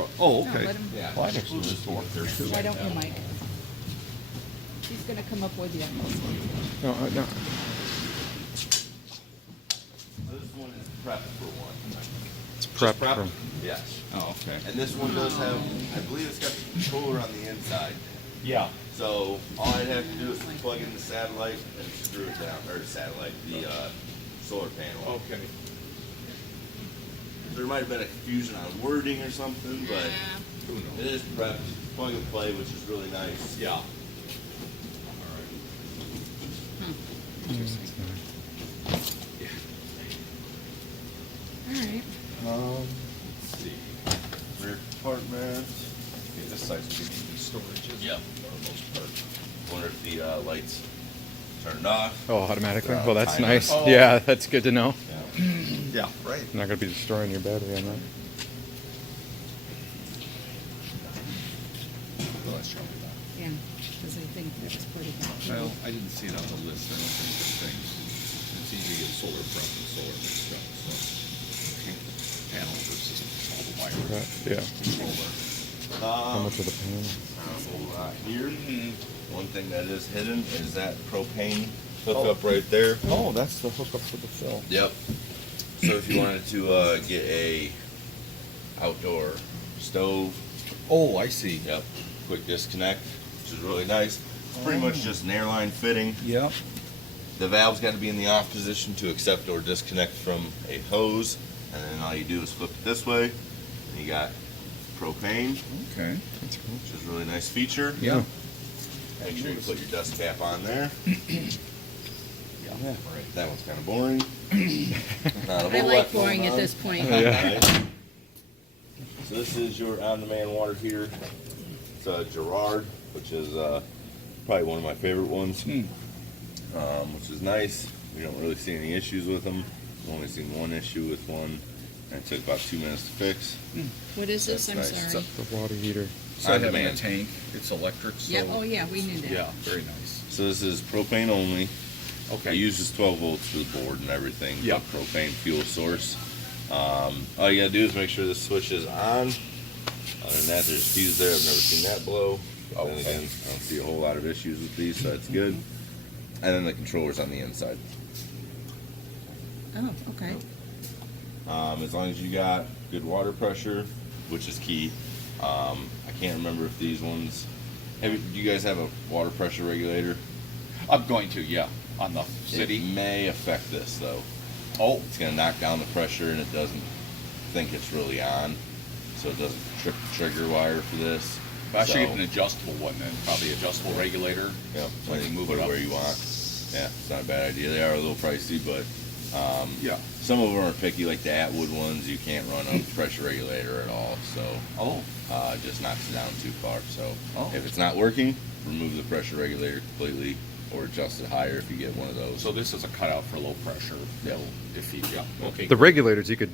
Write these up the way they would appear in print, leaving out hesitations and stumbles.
Oh, No, okay. let him- Yeah. Well, I actually used to work there too. Why don't you, Mike? He's gonna come up with you. No, no. This one is prep for one. It's prep prep? from. Yes. Oh, okay. And this one does have, I believe it's got the controller on the inside. Yeah. So all I'd have to do is plug in the satellite and screw it down, or satellite, the solar panel. Okay. There might have been a confusion on wording or something, but Who it knows? is prepped, plug and play, which is really nice. Yeah. All All right. Let's see. Rear compartment. Okay, this side's gonna be in storage, isn't Yep. it? For the most part. Wonder if the lights turned off. Oh, automatically? Uh, Well, that's timer. nice. Oh. Yeah, that's good to know. Yeah. Yeah, right. Not going to be destroying your battery on that. Well, that's probably not. Yeah, because I think that's part of that. Well, I didn't see it on the list. I don't think this thing. It's easy to get solar prep and solar mixed up. So, panel versus all the wire. Right, yeah. Controller. How much of the panel? Here, one thing that is hidden is that propane hookup right there. Oh, that's the hookup for the fill. Yep. So if you wanted to get a outdoor stove, Oh, I see. yep, quick disconnect, which is really nice. It's pretty much just an airline fitting. Yep. The valve's got to be in the off position to accept or disconnect from a hose, and then all you do is flip it this way, and you got propane, Okay. That's cool. which is a really nice feature. Yeah. Make sure you put your dust cap on there. Yeah. Alright, that one's kind of boring. Not a I whole like lot going boring at on. this point. Yeah. Right. So this is your on-demand water heater. It's a Gerard, which is probably one of my favorite ones, which is nice. We don't really see any issues with them. I've only seen one issue with one, and it took about 2 minutes to fix. What is this? I'm That's nice. sorry. The water heater. So I have a On-demand. tank. It's electric. So Yeah, oh yeah, we knew that. yeah, very nice. So this is propane only. Okay. It uses 12 volts for the board and everything. Yeah. but propane fuel source. All you gotta do is make sure this switch is on. Other than that, there's fuses there. I've never seen that blow. But then Okay. again, I don't see a whole lot of issues with these, so that's good. And then the controller's on the inside. Oh, okay. As long as you got good water pressure, which is key. I can't remember if these ones. Do you guys have a water pressure regulator? I'm going to, yeah, on the It city. may affect this though. Oh, It's gonna knock down the pressure and it doesn't think it's really on, so it doesn't trip the trigger wire for this. I should get So- an adjustable one then, probably adjustable regulator. Yep, So I you can move put it up. where you want. Yeah, it's not a bad idea. They are a little pricey, but Yeah. some of them are picky, like the Atwood ones. You can't run a pressure regulator at all, so Oh, it just knocks it down too far. So Oh. if it's not working, remove the pressure regulator completely, or adjust it higher if you get one of those. so this is a cutout for low pressure. Yep. If you, yeah, okay. The regulators, you could,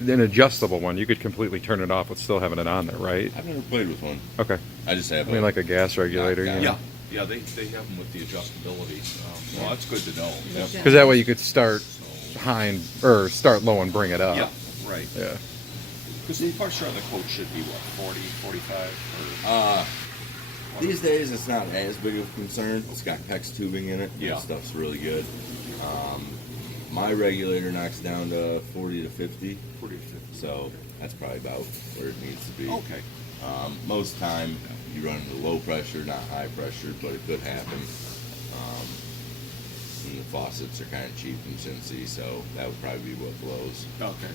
an adjustable one, you could completely turn it off with still having it on there, right? I've never played with one. Okay. I just have. I mean, like a gas regulator, you Knockdown. know? Yeah, yeah, they have them with the adjustability. Well, that's good to know. Yep. Because that way you could start So, high or start low and bring it up. yeah, right. Yeah. Because the pressure on the quote should be what, 40, 45? These days, it's not as big of a concern. It's got PEX tubing in it. Yeah. That stuff's really good. My regulator knocks down to 40 to 50, 40 to 50. so that's probably about where it needs to be. Okay. Most time, you run into low pressure, not high pressure, but it could happen. And the faucets are kind of cheap in Cincy, so that would probably be what blows. Okay.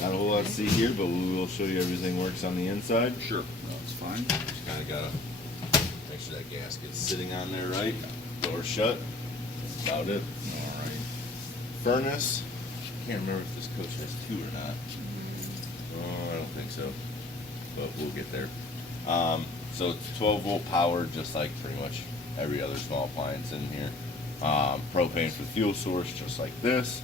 Not a whole lot to see here, but we will show you everything works on the inside. Sure. No, it's fine. Just kind of gotta make sure that gasket's sitting on there right. Door shut. That's about it. All right. Furnace. Can't remember if this coach has two or not. Oh, I don't think so. But we'll get there. So it's 12 volt power, just like pretty much every other small appliance in here. Propane for the fuel source, just like this.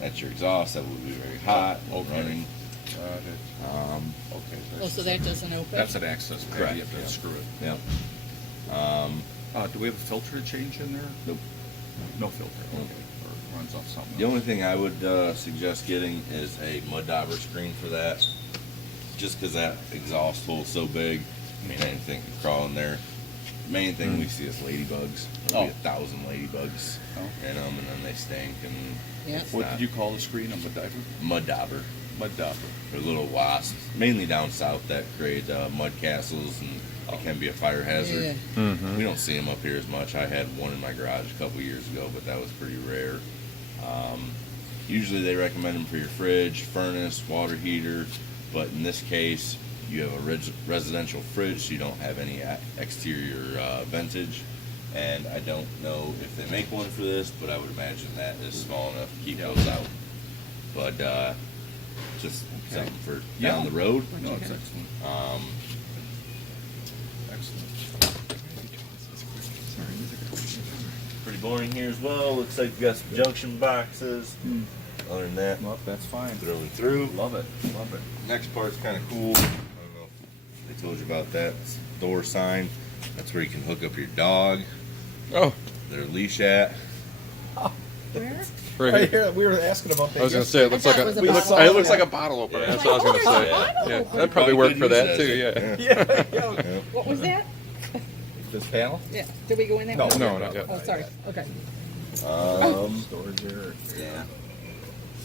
That's your exhaust. That will be very hot. Okay. Running. Got it. Okay. Oh, so that doesn't open? That's an access pad. Correct, You have to yeah. screw it. Yep. Do we have a filter to change in there? Nope. No filter. Okay. runs off something. The only thing I would suggest getting is a mud dauber screen for that. Just because that exhaust hole's so big, I mean, anything can crawl in there. Main thing we see is ladybugs. There'll be 1,000 ladybugs Oh. in them, and then they stink. And Yep. it's What not- did you call the screen? A mud diver? Mud dauber. Mud dauber. They're little wasps, mainly down south, that create mud castles, and it can be a fire hazard. Yeah. Mm-hmm. We don't see them up here as much. I had one in my garage a couple years ago, but that was pretty rare. Usually they recommend them for your fridge, furnace, water heater, but in this case, you have a residential fridge, so you don't have any exterior ventage. And I don't know if they make one for this, but I would imagine that is small enough to keep those out. But just something for down the road. What No, you it's got? excellent. Excellent. Pretty boring here as well. Looks like we got some junction boxes. Other than that, Well, that's fine. drilling through. Love it. Love it. Next part's kind of cool. I don't know if they told you about that. It's a door sign. That's where you can hook up your dog, Oh, their leash at. Where? right here. here. We were asking about that. I was gonna say it looks I like thought it a. was a It looks, bottle it looks opener. like a bottle opener. Yeah. That's what I was gonna Oh, say. there's a bottle Yeah, opener. that'd probably work for that too. Yeah. Yeah. Yeah. What was that? This panel? Yeah. Did we go in there? No, No, not yet. Oh, sorry. Okay. Storage here. Yeah.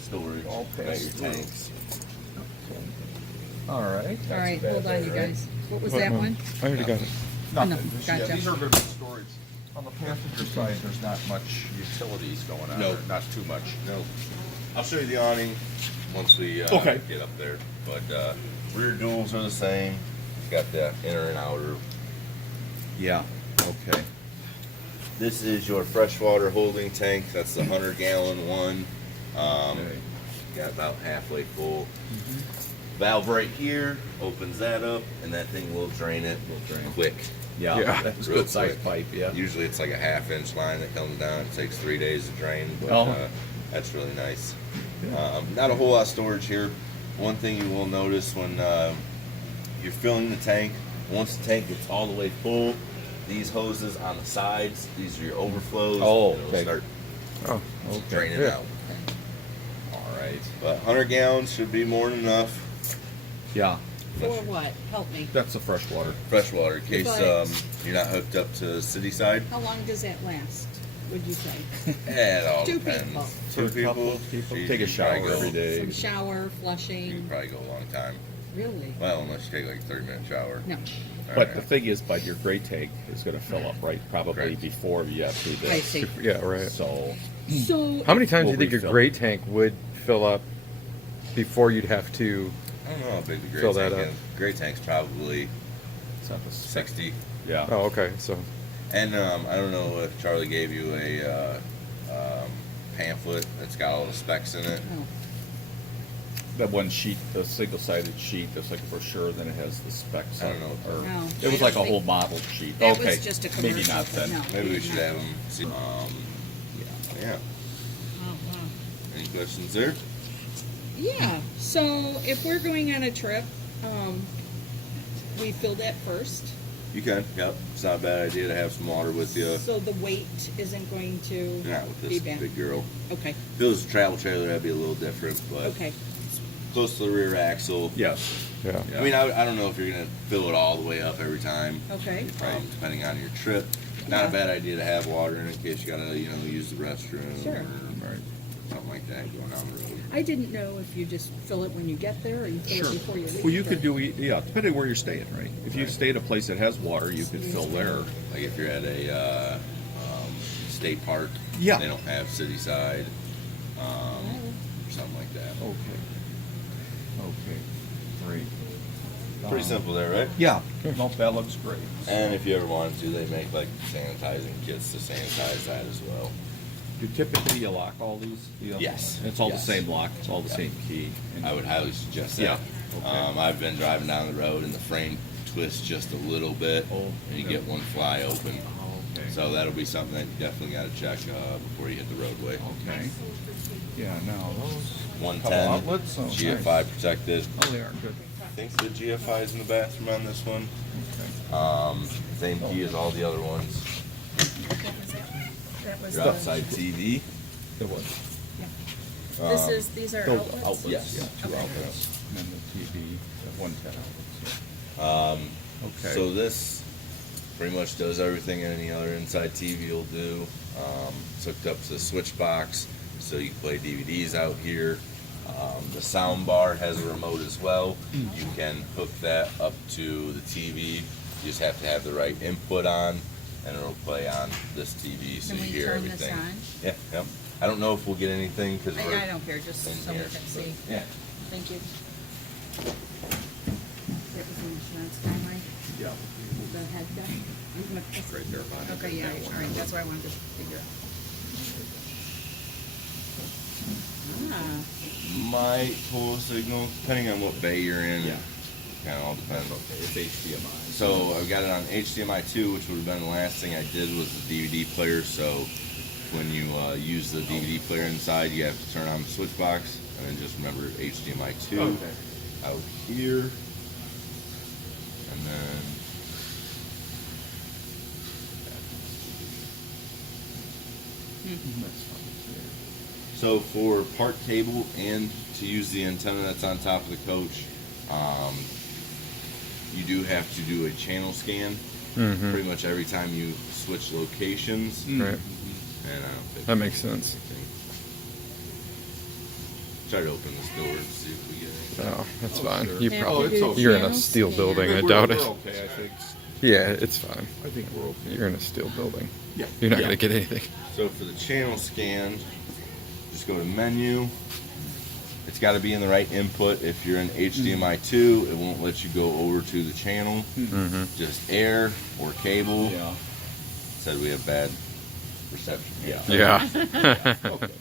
Storage. All Got passed your through. tanks. All All right. right. Hold on, you guys. What was What that one? one? I already got it. Nothing. No, This- gotcha. Yeah, these are good storage. On the passenger side, there's not much utilities going on. No. or Not too much. No. I'll show you the awning once we Okay. get up there. But rear duals are the same. Got the inner and outer. Yeah. Okay. This is your freshwater holding tank. That's the 100-gallon one. Okay. Got about halfway full. Valve right here opens that up, and that thing will drain it quick. Yeah. Yeah. That's Real good sized quick. pipe. Yeah. Usually it's like a half-inch line that comes down. It takes 3 days to drain, but Oh. that's really nice. Not a whole lot of storage here. One thing you will notice when you're filling the tank, once the tank gets all the way full, these hoses on the sides, these are your overflows. Oh, and it'll okay. start Oh, draining Yeah. out. All right. But 100 gallons should be more than enough. Yeah. For what? Help me. That's the fresh water. Freshwater, in case But- you're not hooked up to city side. How long does that last? Would you say? It all Two depends. people. Two For a couple of people. You Take a can probably shower go- every day. Some shower, You flushing. can probably go a long time. Really? Well, unless you take like a 30-minute shower. No. All But right. the thing is, your gray tank is going to fill up right probably Correct. before you have to do this. I see. Yeah, right. So So. How many times do We'll you think your refill. gray tank would fill up before you'd have to? I don't know how big the gray Fill tank that up. is. Gray tank's probably it's not the 60. Yeah. Oh, okay. So And I don't know if Charlie gave you a pamphlet that's got all the specs in it. Oh. That one sheet, the single-sided sheet, that's like a brochure. Then it has the specs. I don't on it, know. or- No, It was I like a don't whole think- model sheet. That okay. was just a Maybe commercial, not but then. no. Maybe we not. should have them see. Yeah. Oh, wow. Any questions there? Yeah, so if we're going on a trip, we fill that first. You can. Yep. It's not a bad idea to have some water with you. So the weight isn't going to Not with be this bad. big girl. Okay, If it was a travel trailer, that'd be a little different, but okay. close to the rear axle. Yes. yeah. Yeah. I mean, I don't know if you're gonna fill it all the way up every time. Okay. Depending on your trip. Not a bad idea to have water in case you gotta, use the restroom Sure. or something like that going down the road. I didn't know if you just fill it when you get there or you fill it before you leave. Well, you could or- do, depending where you're staying, right? If you stay at a place that has water, you could fill there. Like if you're at a state park, Yeah. they don't have city side, or something like that. Okay. Okay. Great. Pretty simple there, right? Yeah. Nope, that looks great. And if you ever wanted to, they make like sanitizing kits to sanitize that as well. Do typically you lock all these? Yes. It's all Yes. the same lock. It's all the Yeah. same key. And I would highly suggest that. Yeah. Okay. I've been driving down the road and the frame twists just a little bit, Oh, and you yeah. get one fly open. Oh, okay. So that'll be something that you definitely got to check before you hit the roadway. Okay. Yeah. Now those 110 couple outlets. Oh, GFI nice. protected. Oh, they are good. I think the GFI is in the bathroom on this one. Okay. Same key as all the other ones. That was Your the- outside TV. The what? These are The outlets? Yes. Yeah, two Okay. outlets. And then the TV, the 110 outlets. Okay. So this pretty much does everything any other inside TV will do. It's hooked up to the switch box, so you can play DVDs out here. The sound bar has a remote as well. You can hook that up to the TV. You just have to have the right input on, and it'll play on this TV, so Can you we hear turn this everything. on? Yeah, yep. I don't know if we'll get anything because we're I don't care, just so in we here, can but- see. Yeah. Thank you. That was an insurance guy, Mike, Yeah. the head guy? Right there behind Okay, yeah, that all one. right, that's what I wanted to figure out. Ah, Might pull a signal, depending on what bay you're in. Yeah. Kind of all depends. Okay, it's HDMI. So I've got it on HDMI 2, which would have been the last thing I did was the DVD player. So when you use the DVD player inside, you have to turn on the switch box, and then just remember HDMI 2 Okay. out here, and then That's fine. so for part cable and to use the antenna that's on top of the coach, you do have to do a channel scan Mm-hmm. pretty much every time you switch locations. Mm. Right. And I don't think That makes sense. Try to open this door and see if we get anything. Oh, that's Oh, fine. sure. You Have probably to do you're in a channel steel scan. building. I We're- doubt we're it. okay, I think. Yeah, it's fine. I think we're okay. You're in a steel building. Yeah. You're not Yeah. gonna get anything. So for the channel scan, just go to menu. It's got to be in the right input. If you're in HDMI 2, it won't let you go over to the channel. Mm-hmm. Just air or cable. Yeah. Said we have bad reception. Yeah. Yeah. Okay.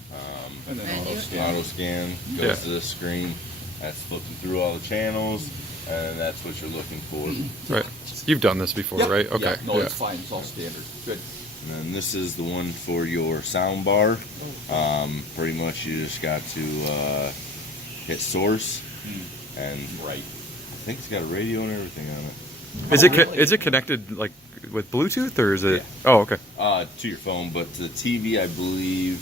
And then Menu. auto scan. Auto scan goes Yeah. to this screen. That's flipping through all the channels, and that's what you're looking for. Right. You've done this before, Yep. right? Okay. Yeah. No, Yeah. it's fine. It's all standard. Good. And then this is the one for your sound bar. Pretty much you just got to hit source, and Right. I think it's got a radio and everything on it. Is Oh, it really? is it connected like with Bluetooth or is it? Yeah. Oh, okay. To your phone, but to the TV, I believe.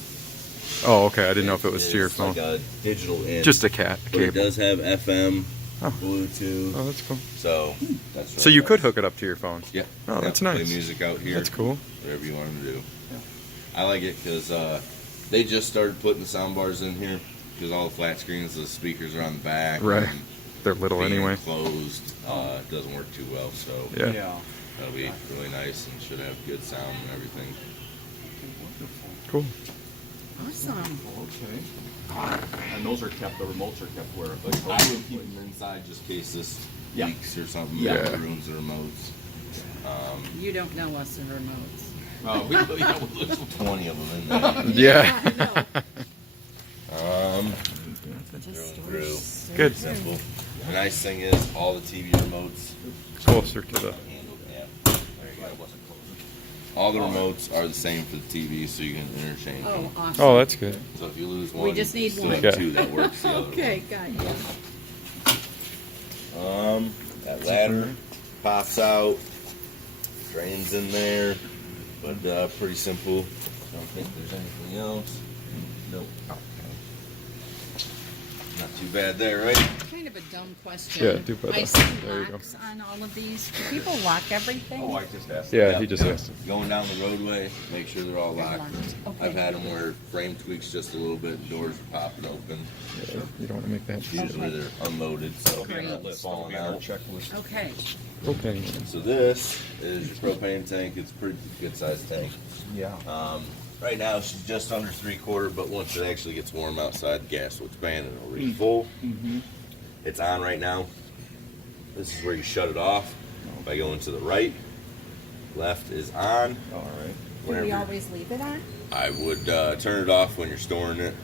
Oh, okay. I didn't know if it was to your is phone. Like a digital in. Just a But it cable. does have FM, Oh. Bluetooth. Oh, that's cool. So that's. So you could hook it up to your phone. Yeah. Oh, that's Play nice. music out here. That's cool. Whatever you want to do. Yeah. I like it because they just started putting the sound bars in here because all the flat screens, the speakers are on the back. Right. and They're little being anyway. Enclosed doesn't work too well. So Yeah. that'll be really nice and should have good sound and everything. Wonderful. Cool. awesome. Okay. And those are kept. The remotes are kept where? Like, I would keep them inside just in case this Yeah. leaks or something. Yeah. It ruins the remotes. You don't know us and remotes. we lose 20 of them in there. Yeah. I know. Through and through. Good. Simple. The nice thing is all the TV remotes Closer to the. handled. Yeah. There you go. All the remotes are the same for the TV, so you can interchange Oh, them. awesome. Oh, that's good. So if you lose We one, just need you still one. have Okay. two that works the other Okay, got you. one. That ladder pops out, drains in there, but pretty simple. Don't think there's anything else. Nope. Not too bad there, right? Kind of a dumb question. Yeah, do better. I see There you go. locks on all of these. Do people lock everything? Oh, I just asked. Yeah, he just asked. Going down the roadway, make sure they're all locked. Okay. I've had them where frame tweaks just a little bit, doors are popping open. Yeah, you don't want to make that. Usually they're unloaded, so Great. they're not falling out. checklist. Okay. And Okay. so this is your propane tank. It's a pretty good sized tank. Yeah. Right now it's just under 3/4, but once it actually gets warm outside, the gas will expand and it'll reach full. Mm-hmm. It's on right now. This is where you shut it off by going to the right. Left is on. All right. Do we Whenever always leave it on? I would turn it off when you're storing it.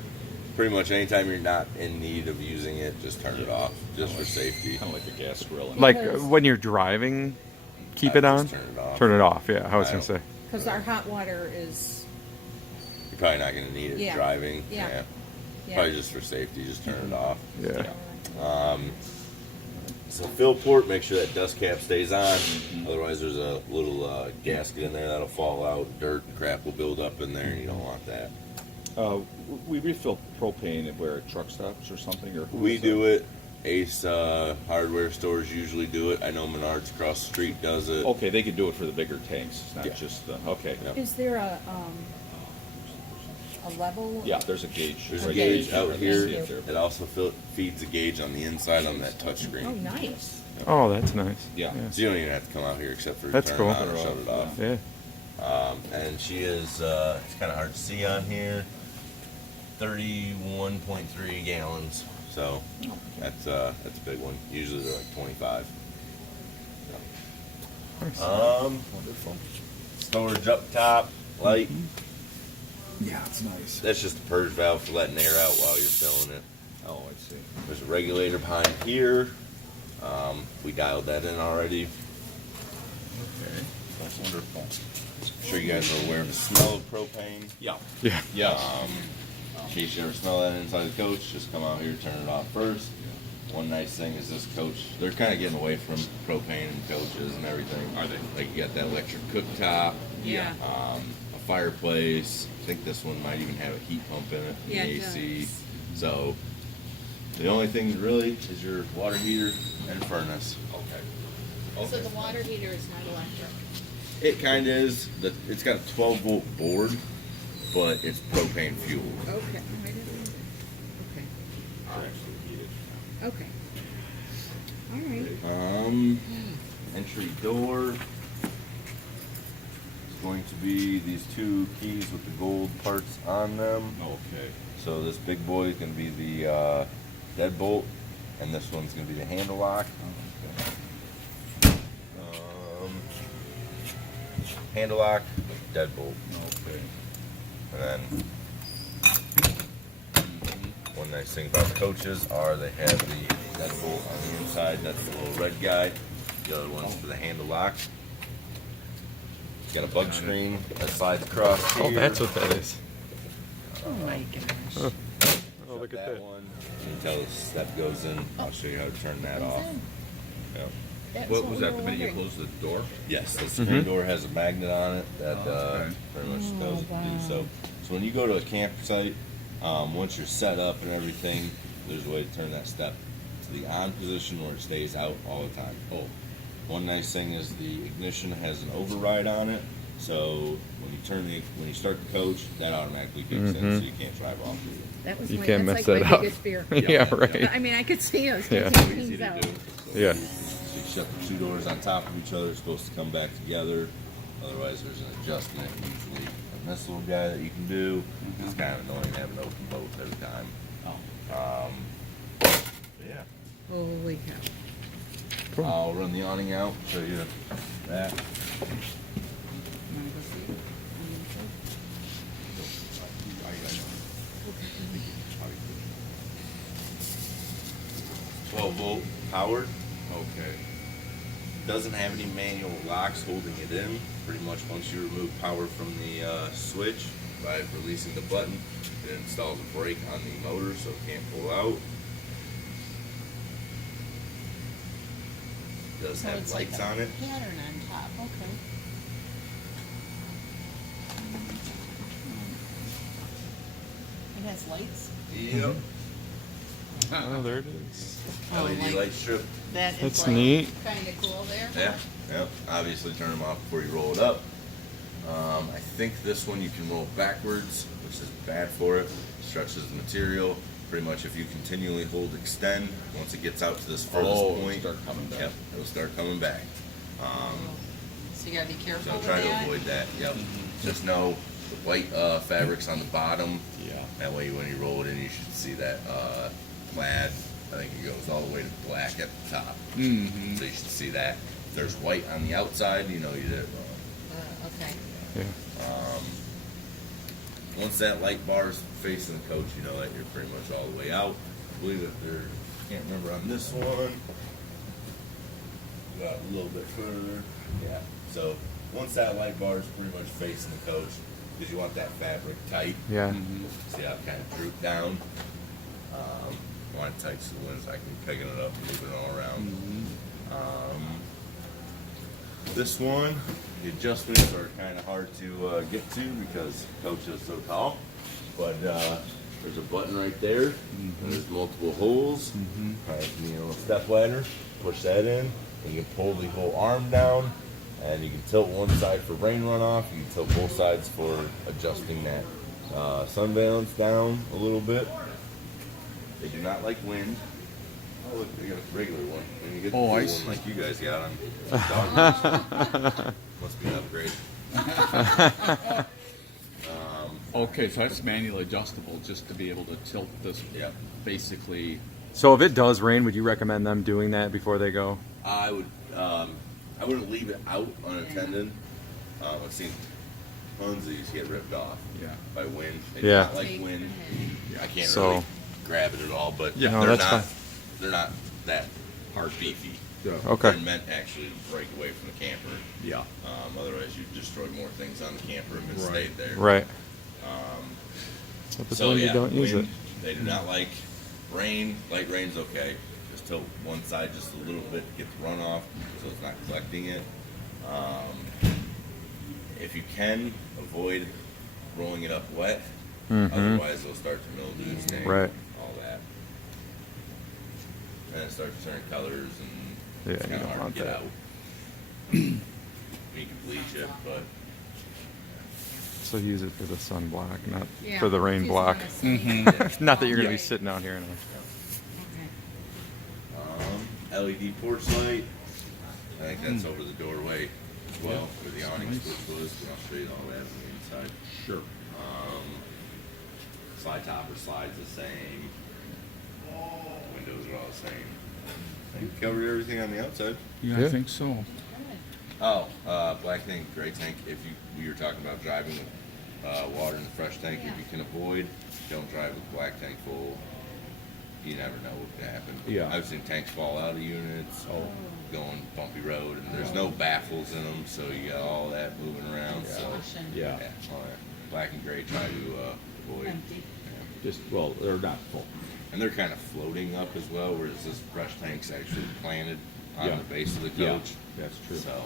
Pretty much anytime you're not in need of using it, just turn it off, just for safety. Kind of like the gas grill. Like Because- when you're driving, keep I it would on. just turn it off. Turn it off. Yeah, I was I gonna say. Because our hot water is, You're probably not going to need it Yeah. driving. Yeah. Probably yeah. just for safety, just turn it off. Yeah. So fill port, make sure that dust cap stays on. Otherwise, there's a little gasket in there that'll fall out. Dirt and crap will build up in there, and you don't want that. We refill propane at where, at truck stops or something, or who We is do that? it. Ace hardware stores usually do it. I know Menards across the street does it. Okay, they could do it for the bigger tanks, not Yeah. just the, okay. Yeah. Is there a level? Yeah, there's a gauge. There's A a gauge gauge. out Thank here. you. It also feeds a gauge on the inside on that touchscreen. Oh, nice. Oh, that's nice. Yeah. So you don't even have to come out here except for That's turn cool. it on or shut it off. Yeah. And she is, it's kind of hard to see on here, 31.3 gallons. So that's a big one. Usually they're like 25. Nice. Wonderful. Storage up top, light. Yeah, it's nice. That's just a purge valve for letting air out while you're filling it. Oh, I see. There's a regulator behind here. We dialed that in already. Okay, that's wonderful. I'm sure you guys are aware of the smell of propane. Yeah. Yeah. Yes. In case you ever smell that inside the coach, just come out here, turn it off first. One nice thing is this coach, they're kind of getting away from propane in coaches and everything. Are they? Like you got that electric cooktop, Yeah. a fireplace. I think this one might even have a heat pump in it, Yeah, an it AC. does. So the only thing really is your water heater and furnace. Okay. So the water heater is not electric? It kind of is. It's got a 12-volt board, but it's propane fueled. Okay. I didn't know that. Okay. Okay. All right. Entry door is going to be these two keys with the gold parts on them. Okay. So this big boy is going to be the deadbolt, and this one's going to be the handle lock. Handle lock, deadbolt, Okay. and then one nice thing about the coaches are they have the deadbolt on the inside. That's the little red guy. The other one's for the handle lock. Got a bug screen that slides across here. Oh, that's what that is. Oh my gosh. Oh, Shut look at that. one. You can tell the step goes in. I'll show you how to turn that off. Yep. That's What was we that, were the minute you wondering. closed the door? Yes, the screen door has a magnet on it that Okay. pretty much Oh, tells it to wow. do so. So when you go to a campsite, once you're set up and everything, there's a way to turn that step to the on position where it stays out all the time. Oh, one nice thing is the ignition has an override on it, so when you start the coach, that automatically kicks in, so you can't drive off with it. That was You my, can't that's mess like that my up. biggest fear. Yeah, right. I mean, I could see us Yeah. taking Easy things to out. do. Yeah. So you shut the two doors on top of each other, it's supposed to come back together. Otherwise, there's an adjustment, usually a missile guy that you can do. It's kind of annoying having open both every time. Oh. But yeah. Holy cow. Cool. I'll run the awning out, show you that. You wanna go see it? I 12-volt powered. Okay. Doesn't have any manual locks holding it in. Pretty much once you remove power from the switch by releasing the button, it installs a brake on the motor so it can't pull out. Does So have it's lights like a on it. pattern on top, okay. It has lights? Yep. Oh, there it is. Oh, LED like- light strip. That is That's like neat. kinda cool there. Yeah. Yep. Obviously turn them off before you roll it up. I think this one you can roll backwards, which is bad for it. Stretches the material. Pretty much if you continually hold extend, once it gets out to this furthest Oh, it'll point, start coming down. Yep, it'll start coming back. So you gotta be careful So with try to that. avoid that. Yep. Just know the white fabric's on the bottom. Yeah. That way, when you roll it in, you should see that plaid. I think it goes all the way to black at the top. Mm-hmm. So you should see that. If there's white on the outside, you know you did it wrong. Okay. Yeah. Once that light bar is facing the coach, you know that you're pretty much all the way out. I believe that there, can't remember on this one. Got a little bit further. Yeah. So once that light bar is pretty much facing the coach, because you want that fabric tight. Yeah. Mm-hmm. See how it kind of droop down. I want it tight so the wind's I can be picking it up and moving it all around. This one, the adjustments are kind of hard to get to because the coach is so tall. but there's a button right there, and there's multiple holes. You know, a step ladder, push that in, and you can pull the whole arm down, and you can tilt one side for rain runoff, you can tilt both sides for adjusting that sun valence down a little bit. They do not like wind. Oh, look, they got a regular one. When you get the Oh, cool I one see. like you guys got on dog must be an upgrade. Okay, so that's manually adjustable just to be able to tilt this. Yeah. Basically. So if it does rain, would you recommend them doing that before they go? I wouldn't leave it out unattended. I've seen tons of these get ripped off Yeah. by wind. They do Yeah. not like wind. I can't So- really grab it at all, but Yeah. No, they're that's not. fine. They're not that hard beefy. Yeah. Okay. They're meant to actually break away from the camper. Yeah. Otherwise, you destroy more things on the camper if it Right. stayed there. Right. If it's So windy, yeah, don't use wind, it. They do not like rain. Light rain's okay. Just tilt one side just a little bit to get the runoff, so it's not collecting it. If you can, avoid rolling it up wet. Otherwise, they'll start to mildew, stain, Right. all that. And it starts turning colors, and Yeah, it's you kind of don't hard want to get that. out. You can bleach it, but So use it for the sunblock, not Yeah, for the rain use it block. on a sunny- Not that you're gonna Yeah. be sitting out here in a. Okay. LED porch light. I think that's over the doorway as well, where the awning nice. switch was. And I'll show you all that on the inside. Sure. Slide topper slides the same. Windows are all the same. I think we covered everything on the outside. Yeah, Yeah. I think so. Oh, black tank, gray tank. If we were talking about driving with water in the fresh tank, if you can avoid, don't drive with black tank full. You never know what could happen. Yeah. I've seen tanks fall out of units, going bumpy road, and there's no baffles in them, so you got all that moving around. Yeah. So Caution. Yeah. all that. Black and gray try to avoid. Empty. Just, well, they're not full. And they're kind of floating up as well, whereas this fresh tank's actually planted on Yeah. the base of the Yeah, coach. that's true. So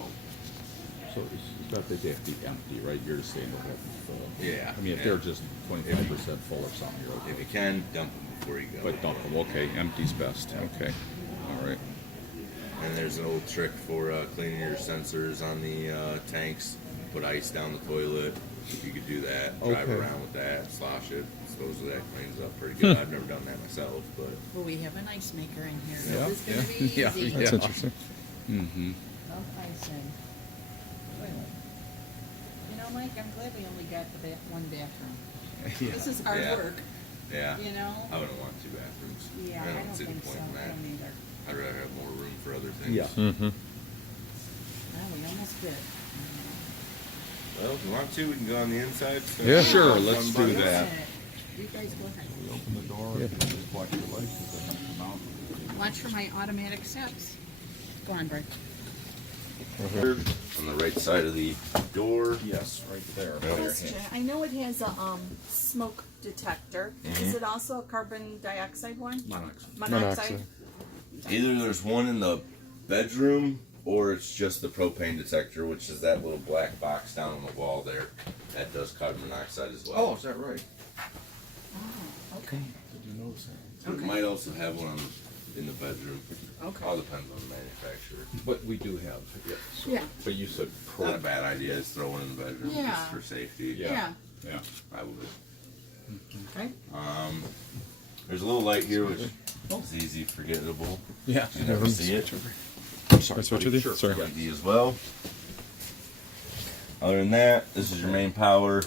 So it's not that they have to be empty, right? You're just saying they have to be full. Yeah, I mean, if yeah. they're just 25% full or something, you're okay. if you can, dump them before you go. But dump them, okay, empty's best, okay. All right. And there's an old trick for cleaning your sensors on the tanks. Put ice down the toilet. You could do that. Drive Okay. around with that. Slosh it. Supposedly that cleans up pretty good. I've never done that myself, but Well, we have an ice maker in here. Yeah, This is gonna yeah, be yeah, easy. That's Yeah. interesting. Mm-hmm. No icing. Toilet. You know, Mike, I'm glad we only got the one bathroom. This is hard Yeah. work, yeah. you know? I wouldn't want two bathrooms. Yeah, I I don't don't see the think so. point in I that. don't either. I'd rather have more room for other things. Yeah. Mm-hmm. Well, we almost did. Well, if you want to, we can go on the inside. So Yeah. Sure, One let's by do one. that. You guys go ahead. Open the door, Yeah. just watch your lights and then come out. Watch for my automatic steps. Go on, Bert. On the right side of the door. Yes, right there. Question. I know it has a smoke detector. Is it also a carbon dioxide one? Monoxide. Monoxide. Either there's one in the bedroom or it's just the propane detector, which is that little black box down on the wall there. That does carbon monoxide as well. Oh, is that right? Oh, okay. Did you notice that? We might also have one in the bedroom. Okay. All depends on the manufacturer. But we do have, yes. Yeah. But you said Not a bad idea to throw one in the bedroom Yeah. just for safety. Yeah. Yeah. I would. Okay. There's a little light here which is easy forgettable. Yeah. You never see it. I'm sorry. I switch with you? Sure. Sorry. Yeah. LED as well. Other than that, this is your main power.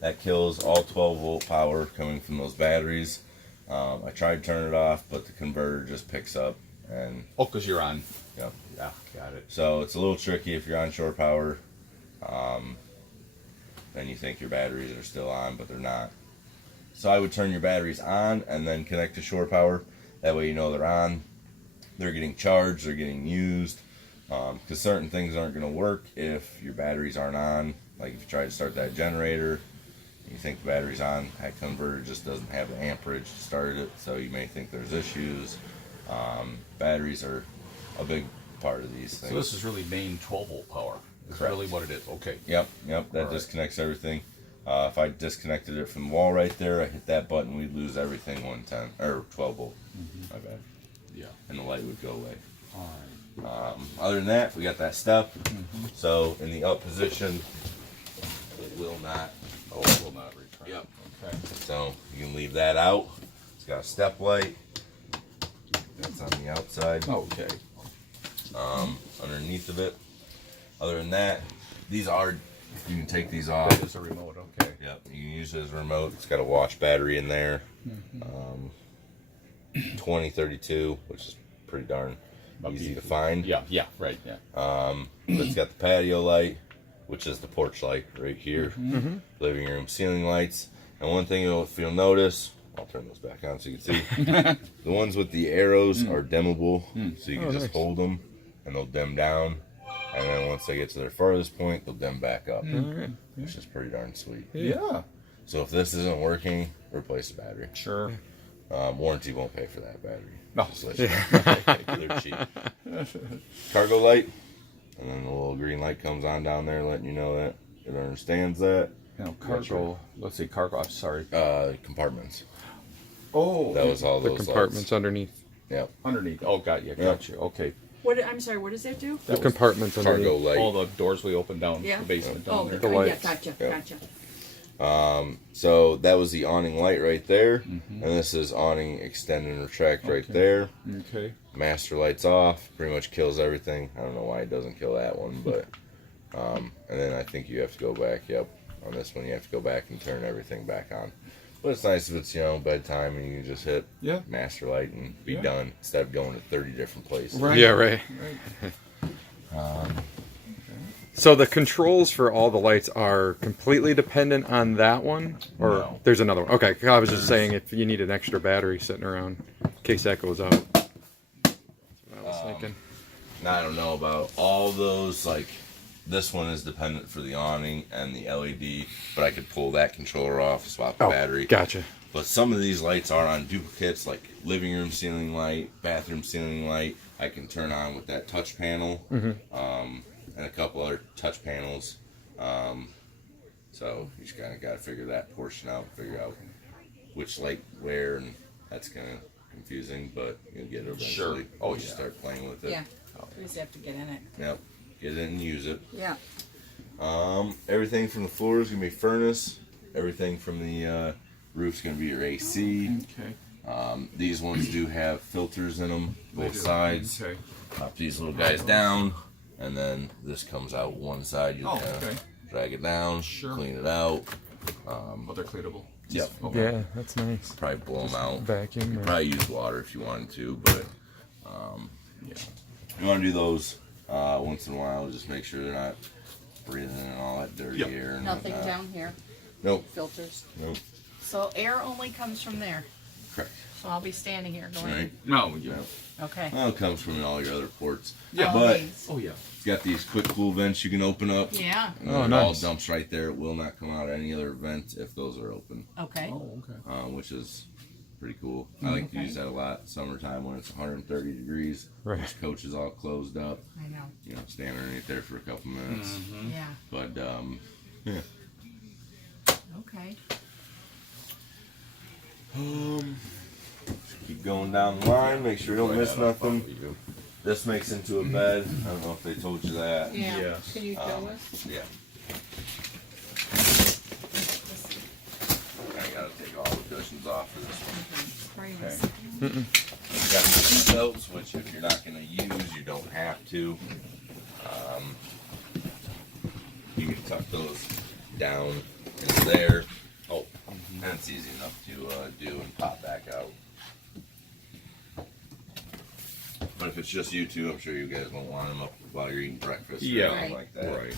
That kills all 12 volt power coming from those batteries. I tried to turn it off, but the converter just picks up and Oh, because you're on. yep. Yeah, got it. So it's a little tricky if you're on shore power. Then you think your batteries are still on, but they're not. So I would turn your batteries on and then connect to shore power. That way you know they're on. They're getting charged, they're getting used. Because certain things aren't going to work if your batteries aren't on. Like if you try to start that generator, you think the battery's on, that converter just doesn't have the amperage to start it, so you may think there's issues. Batteries are a big part of these things. So this is really main 12 volt power. Is Correct. really what it is. Okay. Yep, that Alright. disconnects everything. If I disconnected it from the wall right there, I hit that button, we'd lose everything 110 or 12 volt. My bad. Yeah. And the light would go away. Alright. Other than that, we got that step. So in the up position, it will not. Oh, it will not retract. Yep. Okay. So you can leave that out. It's got a step light. That's on the outside. Okay. Underneath of it. Other than that, these are. You can take these off. That is a remote, okay. Yep, you can use it as a remote. It's got a watch battery in there. 2032, which is pretty darn easy to find. Yeah, yeah, right, yeah. But it's got the patio light, which is the porch light right here. Living room ceiling lights. And one thing if you'll notice, I'll turn those back on so you can see. The ones with the arrows are dimmable, so you can just nice. hold them and they'll dim down. And then once they get to their farthest point, they'll dim back up, which is pretty darn sweet. Yeah. So if this isn't working, replace the battery. Sure. Warranty won't pay for that battery. No. Just let you know. They're cheap. Cargo light, and then the little green light comes on down there, letting you know that it understands that. Now, cargo, let's see, cargo, I'm sorry. Compartments. Oh, That was all The those compartments lights. underneath. Yep. underneath. Oh, got you. Okay. I'm sorry, what does that do? The compartments Cargo underneath. light. All the doors we opened down Yeah. the basement Oh, down there. The yeah, lights. gotcha, Yeah. gotcha. So that was the awning light right there, and this is awning extend and retract right Okay. there. Okay. Master lights off, pretty much kills everything. I don't know why it doesn't kill that one, but and then I think you have to go back. Yep, on this one you have to go back and turn everything back on. But it's nice if it's bedtime and you can just hit Yeah. master light and be Yeah. done instead of going to 30 different places. Right. Yeah, right. So the controls for all the lights are completely dependent on that one, or No. there's another one. Okay, I was just saying if you need an extra battery sitting around in case that goes out. That's what I was thinking. Now I don't know about all those. Like this one is dependent for the awning and the LED, but I could pull that controller off, swap the battery. Gotcha. But some of these lights are on duplicates, like living room ceiling light, bathroom ceiling light. I can turn on with that touch panel, and a couple other touch panels. So you just kind of got to figure that portion out, figure out which light where, and that's kind of confusing, but you'll get it eventually. Sure. Oh, once you yeah. start playing with it. Yeah, we just have to get in it. Yep. Get it and use it. Yeah. Everything from the floor is gonna be furnace. Everything from the roof's gonna be your AC. Okay. These ones do have filters in them, both sides. Okay. Pop these little guys down, and then this comes out one side. You Oh, kind of okay. drag it down, Sure. clean it out. Oh, they're cleanable. Yep. Okay. Yeah, that's nice. Probably blow them out. Vacuum. Or... Probably use water if you wanted to, but Yeah. you want to do those once in a while. Just make sure they're not breathing in all that dirty Yep. air. And Nothing whatnot. down here, Nope. filters. Nope. So air only comes from there. Correct. So I'll be standing here going, Right. No, yeah. okay. Well, it comes from all your other ports. Yeah. But Nice. Oh, yeah. it's got these quick cool vents you can open up. Yeah, And Oh, then it all nice. dumps right there. It will not come out of any other vent if those are open, okay. Oh, okay. which is pretty cool. I like to use that a lot summertime when it's 130 degrees. Right. This coach is all closed up. I know, Stand underneath there for a couple minutes. yeah, But okay. keep going down the line. Make sure you don't miss nothing. You. This makes into a bed. I don't know if they told you that. Yeah, Yes. can you show us? Yeah. I gotta take all the cushions off for this one. Very Okay. nice. Got the seat belts, which if you're not gonna use, you don't have to. You can tuck those down into there. Oh, and it's easy enough to do and pop back out. But if it's just you two, I'm sure you guys won't want them up while you're eating breakfast or Yeah. anything like that. Right.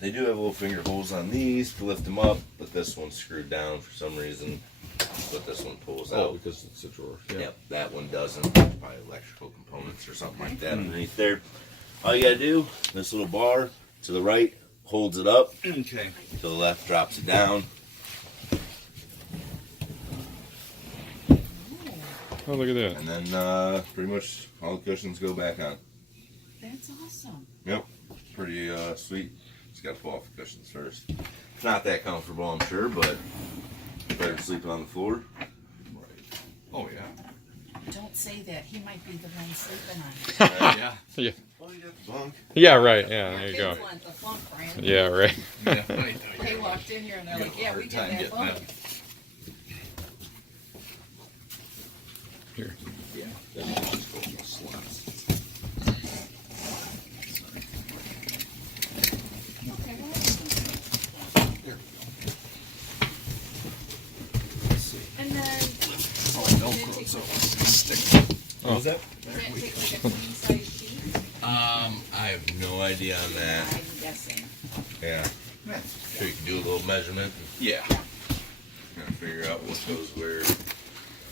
They do have little finger holes on these to lift them up, but this one's screwed down for some reason. But this one pulls Oh, out. because it's a drawer. Yeah. Yep, that one doesn't. Probably electrical components or something like that underneath there. All you gotta do, this little bar to the right holds it up, Okay. to the left drops it down. Oh, look at that. And then pretty much all the cushions go back on. That's awesome. Yep, pretty sweet. Just got to pull off the cushions first. It's not that comfortable, I'm sure, but better than sleeping on the floor. Right. Oh, yeah. Don't say that. He might be the one sleeping on it. Yeah. Yeah. Well, you got the bunk. Yeah, right. Yeah, there you go. Kids want the funk, Brand. Yeah, right. Yeah, right. They walked in here and they're You like, have a yeah, hard we time did that getting funk. that. Here. Yeah. Then you just go in the slots. Okay, well, There we go. Let's see. and then, Oh, and then Velcro, take so the- it's sticky. What was that? does that take like a queen size sheet? I have no idea on that. I'm guessing. Yeah. Sure, you can do a little measurement Yeah. and figure out what goes where.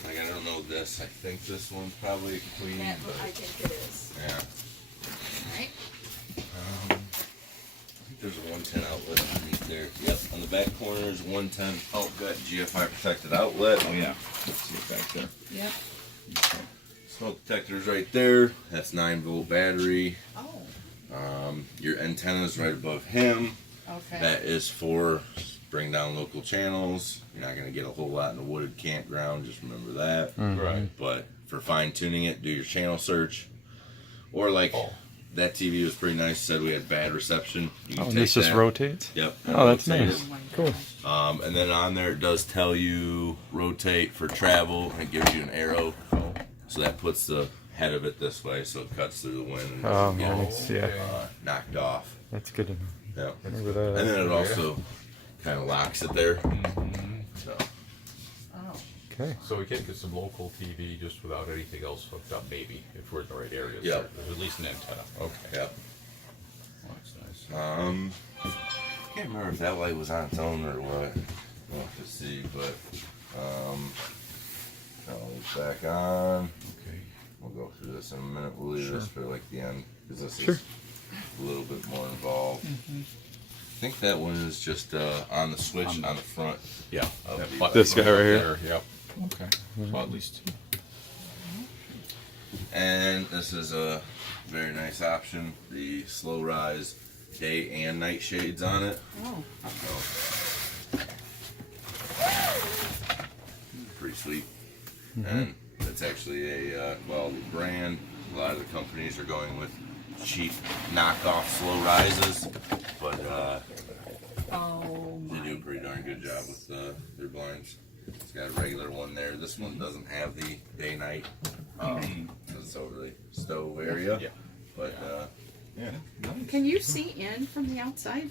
Like, I don't know this. I think this one's probably a queen, That, but I think it is. yeah. Alright. I think there's a 110 outlet underneath there. Yep, on the back corner is 110. Oh, good. GFI protected outlet. Oh, yeah. Let's see it back there. Yep. Smoke detector's right there. That's 9-volt battery. Oh, Your antenna's right above him. okay. That is for bring down local channels. You're not going to get a whole lot in a wooded campground. Just remember that. Right. But for fine tuning it, do your channel search. Or like that TV was pretty nice. Said we had bad reception. You can Oh, take this just that. rotates? Yep. Oh, that's Rotate nice. it. Oh my Cool. gosh. And then on there it does tell you rotate for travel, and it gives you an arrow. So that puts the head of it this way, so it cuts through the wind and Oh, doesn't get nice. Yeah. knocked off. That's good to know. Yeah. Remember that. And then it also kind of locks it there. So Oh, Okay. So we can get some local TV just without anything else hooked up, maybe, if we're in the right area. Yeah. At least an antenna. Okay. yeah. Well, that's nice. I can't remember if that light was on its own or what. We'll have to see, but I'll leave it back on. Okay. We'll go through this in a minute. We'll leave this for like the end because this Sure. is a little bit more involved. I think that one is just on the switch on the front. Yeah. Of that the- button This guy right here? there, Yep. Okay. So at least. And this is a very nice option. The slow rise day and night shades on it. oh, So, pretty sweet. And it's actually a well, the brand. A lot of the companies are going with cheap knockoff slow rises, but oh they do a my. pretty darn good job with their blinds. It's got a regular one there. This one doesn't have the day-night because it's over the stove area. Yeah. But yeah, Can you see in from the outside?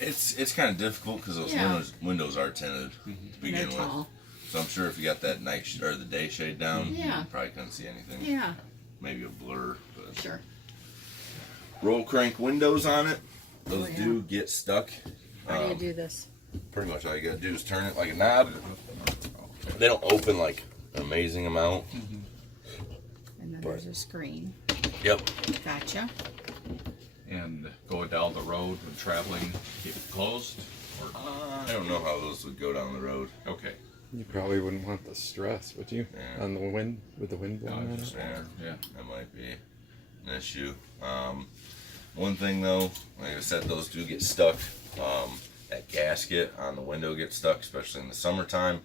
it's kind of difficult because those Yeah. windows are tinted to begin They're with. tall. So I'm sure if you got that night or the day shade down, Yeah. you probably couldn't see anything. Yeah, Maybe a blur. But. sure. Roll crank windows on it. Those Oh, yeah. do get stuck. How do you do this? Pretty much all you gotta do is turn it like a knob. They don't open like an amazing amount. And then there's a screen. Yep. Gotcha. And going down the road when traveling, keep it closed? Or, I don't know how those would go down the road. okay. You probably wouldn't want the stress, would you? Yeah. On the wind, with the wind No, blowing I on just it? wondered. Yeah. That might be an issue. One thing though, like I said, those do get stuck. That gasket on the window gets stuck, especially in the summertime.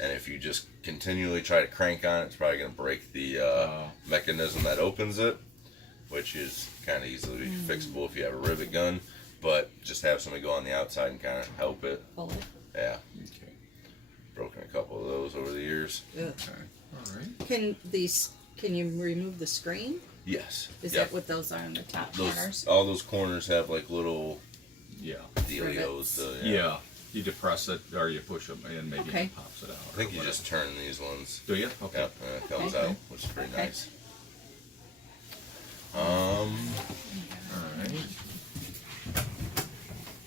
And if you just continually try to crank on it, it's probably going to break the mechanism that opens it, which is kind of easily fixable if you have a rivet gun. But just have somebody go on the outside and kind of help it. Pull it. Yeah, Okay. broken a couple of those over the years. Ugh. Okay. All right. Can you remove the screen? Yes. Is Yep. that what those are on the top Those, corners? all those corners have like little Yeah. dealios. Yeah. You depress it or you push them and maybe Okay. it pops it out. I think you just turn these ones. Do you? Okay. Yep, and it comes Okay. out, which is pretty Okay. nice. All right.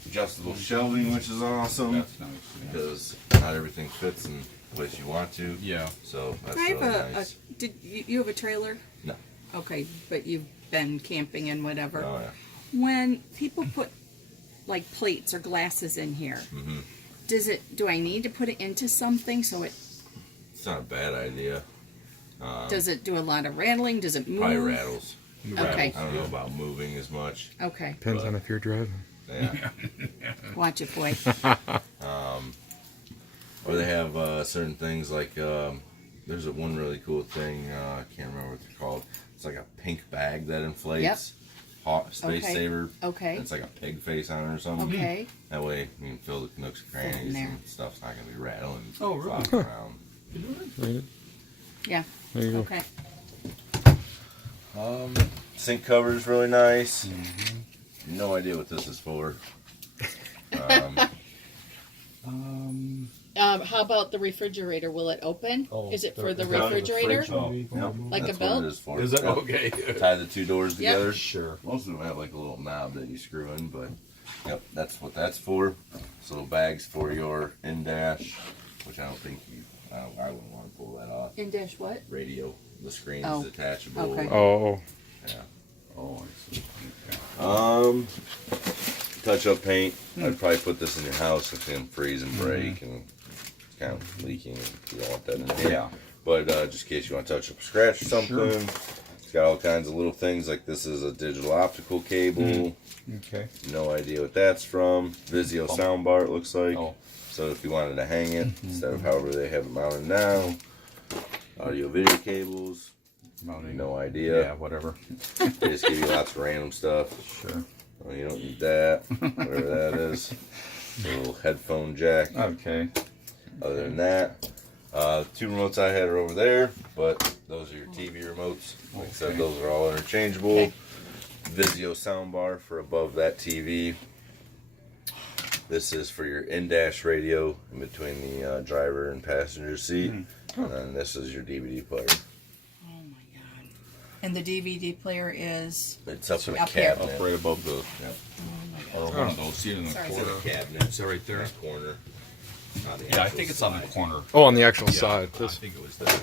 Adjustable shelving, which is awesome That's nice. Yeah. because not everything fits in the place you want to. Yeah. So that's I have really nice. did you have a trailer? No. Okay, but you've been camping and whatever. Oh yeah. When people put like plates or glasses in here, Mm-hmm. do I need to put it into something so it It's not a bad idea. does it do a lot of rattling? Does it move? Probably rattles. Okay. I don't know about moving as much. Okay, Depends on if you're driving. Yeah. watch it, boy. Or they have certain things like there's one really cool thing. I can't remember what they're called. It's like a pink bag that inflates. Yep. Hot space Okay. saver. Okay. It's like a pig face on it or something. Okay. That way you can fill the nooks and crannies there. and stuff's not gonna be rattling. Oh, really? flopping around. Right? Yeah, There you go. okay. Sink cover's really nice. Mm-hmm. No idea what this is for. How about the refrigerator? Will it open? Oh, Is it for the No, the refrigerator? fridge. Oh, Maybe. yep, Like a that's belt? What it is for. Is it? Yep. Okay. Tie the two doors Yep. together. Sure. Most of them have like a little knob that you screw in, but yep, that's what that's for. So bags for your in-dash, which I don't think I wouldn't want to pull that off. In dash what? Radio, the screen Oh, is detachable. okay. Oh, Yeah. Oh, I see. Okay. Touch-up paint. I'd probably put this in your house if it's gonna freeze and break and it's kind of leaking. And you don't want that in here. Yeah. But just in case you want to touch up a scratch or something. Sure. It's got all kinds of little things like this is a digital optical cable. Okay. No idea what that's from. Vizio soundbar it looks like. Oh. So if you wanted to hang it instead of however they have it mounted now. Audio video cables. Mounting. No idea. Yeah, whatever. They just give you lots of random stuff. Sure. Well, you don't need that. Whatever that is. A little headphone jack. Okay. Other than that, two remotes I had are over there, but those are your TV remotes. Like I said, Okay. those are all interchangeable. Okay. Vizio soundbar for above that TV. This is for your in-dash radio in between the driver and passenger seat. And then this is your DVD player. Oh my god. And the DVD player is. It's up in a Up here. cabinet. Up right above the, Yep. or one of those, see it in the Sorry. It's in corner. a cabinet. Is that right there? In a corner. On the Yeah, I actual think it's on the side. corner. oh, on the actual Yeah, side. I This. think it was there.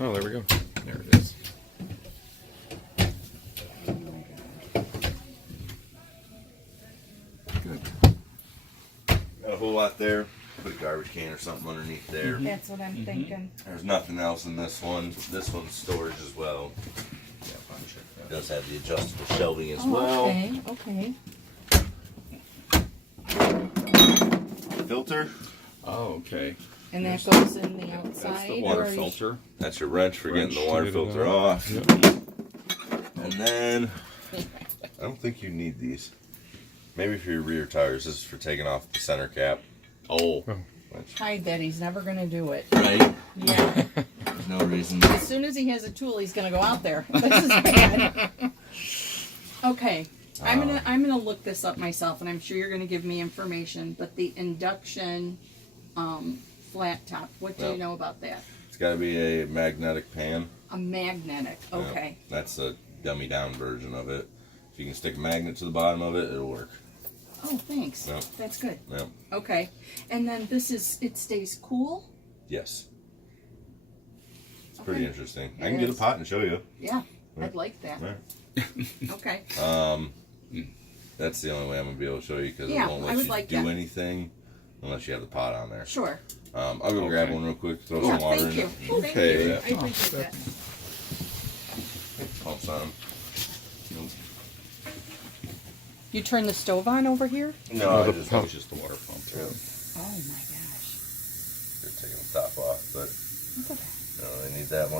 Oh, there we go. There it is. Got a whole lot there. Put a garbage can or something underneath there. That's what I'm thinking. There's nothing else in this one. This one's storage as well. It does have the adjustable shelving as well. Okay, okay. Filter. Oh, okay. And that goes in the outside? That's the or water are you- filter. That's your wrench for getting the Wrench to water get it filter out. off. Yep. And then, I don't think you need these. Maybe for your rear tires. This is for taking off the center cap. Oh. Which, Hide that, he's never gonna do it. right? Yeah. There's no reason. As soon as he has a tool, he's gonna go out there. This is bad. Okay. I'm gonna look this up myself, and I'm sure you're gonna give me information. But the induction flat top, what do you Yep. know about that? It's got to be a magnetic pan. A magnetic. Yeah, Okay. that's a dummy down version of it. If you can stick a magnet to the bottom of it, it'll work. Oh, thanks. Yep. That's good. Yep. Okay. And then this is it stays cool. Yes. It's pretty Okay. interesting. It I can get a is. pot and show you. Yeah, Yeah. I'd like that. Yeah. Okay. That's the only way I'm gonna be able to show you because Yeah, it won't I let would you like do that. anything unless you have the pot on there. Sure. I'll go grab Okay. one real quick, throw Yeah, some water thank in you. it. Thank Okay. you. Yeah. I appreciate that. Pumps on. You turn the stove on over here? No, No, I the just pump. It's just the water pump. Yeah, Oh my gosh. you're taking the top off, but That's okay. no, they need that one.